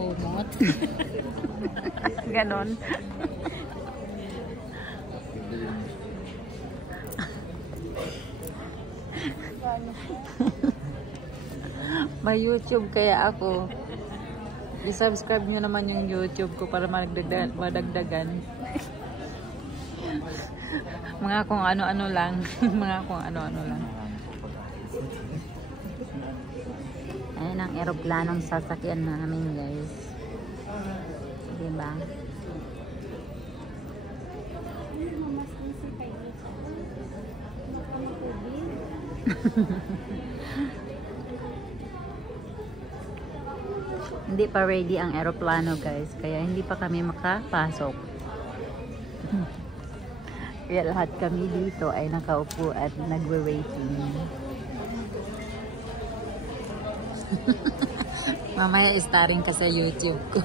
kumot. Ganon. May YouTube kaya ako. I-subscribe nyo naman yung YouTube ko para madagdagan. Mga kung ano-ano lang. Mga kung ano-ano lang. Ayan ang eroplanong sasakyan namin, guys. Diba? Hindi pa ready ang eroplano, guys, kaya hindi pa kami makapasok. Kaya lahat kami dito ay nakaupo at nagwe-waiting. Mamaya i-starring ka sa YouTube ko.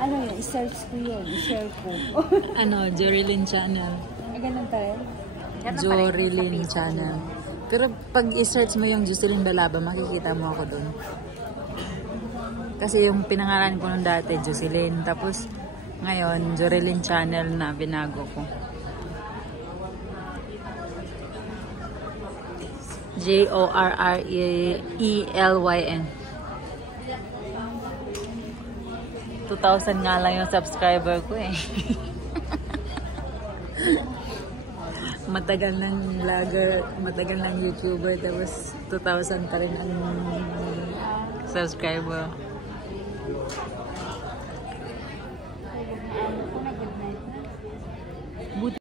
Ano yun? I-search ko yun. I-share ko. Ano, Jorilyn Channel. Ay, ganun pa rin? Jorilyn Channel. Pero pag i-search mo yung Jocelyn Balaba, makikita mo ako dun. Kasi yung pinangalan ko nung dati, Jocelyn. Tapos, ngayon, Jorilyn Channel na binago ko. Jorrelyn. 2,000 nga lang yung subscriber ko eh. Matagal ng vlogger, matagal ng YouTuber, tapos 2,000 pa rin ang subscriber.